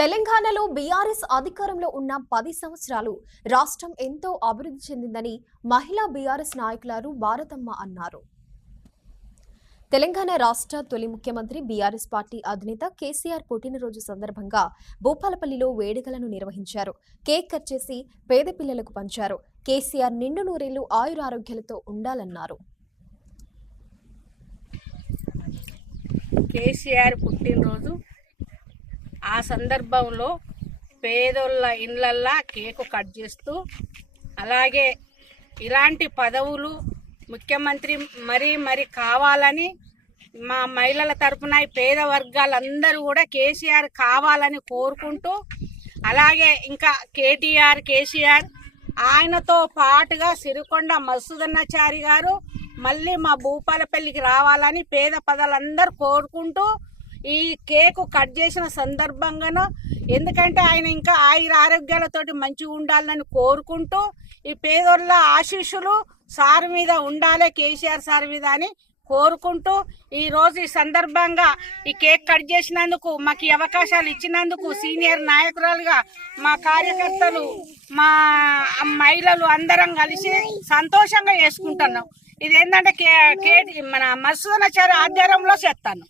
తెలంగాణలో బీఆర్ఎస్ అధికారంలో ఉన్న పది సంవత్సరాలు రాష్ట్రం ఎంతో అభివృద్ధి చెందిందని మహిళా బీఆర్ఎస్ నాయకులారు భారతమ్మ అన్నారు. తెలంగాణ రాష్ట్ర తొలి ముఖ్యమంత్రి బీఆర్ఎస్ పార్టీ అధినేత కేసీఆర్ పుట్టినరోజు సందర్భంగా భూపాలపల్లిలో వేడుకలను నిర్వహించారు. కేక్ కట్ చేసి పేద పిల్లలకు పంచారు. కేసీఆర్ నిండు నూరేళ్ళు ఆయురారోగ్యాలతో ఉండాలన్నారు. కేసీఆర్ పుట్టినరోజు ఆ సందర్భంలో పేదోళ్ళ ఇండ్లల్లా కేకు కట్ చేస్తూ అలాగే ఇలాంటి పదవులు ముఖ్యమంత్రి మరీ మరి కావాలని మా మహిళల తరపున పేద వర్గాలందరూ కూడా కేసీఆర్ కావాలని కోరుకుంటూ అలాగే ఇంకా కేటీఆర్ కేసీఆర్ ఆయనతో పాటుగా సిరికొండ మసూదన్నాచారి గారు మళ్ళీ మా భూపాలపల్లికి రావాలని పేద పదాలందరూ కోరుకుంటూ ఈ కేకు కట్ చేసిన సందర్భంగాను ఎందుకంటే ఆయన ఇంకా ఆయుర ఆరోగ్యాలతోటి మంచిగా ఉండాలని కోరుకుంటూ ఈ పేదోళ్ళ ఆశీస్సులు సార్ మీద ఉండాలి కేసీఆర్ సార్ మీద అని కోరుకుంటూ ఈరోజు ఈ సందర్భంగా ఈ కేక్ కట్ చేసినందుకు మాకు ఈ అవకాశాలు ఇచ్చినందుకు సీనియర్ నాయకురాలుగా మా కార్యకర్తలు మా మహిళలు అందరం కలిసి సంతోషంగా చేసుకుంటున్నాం. ఇది ఏంటంటే కే కే మన మసూదనాచారి ఆధ్వర్యంలో చేస్తాను.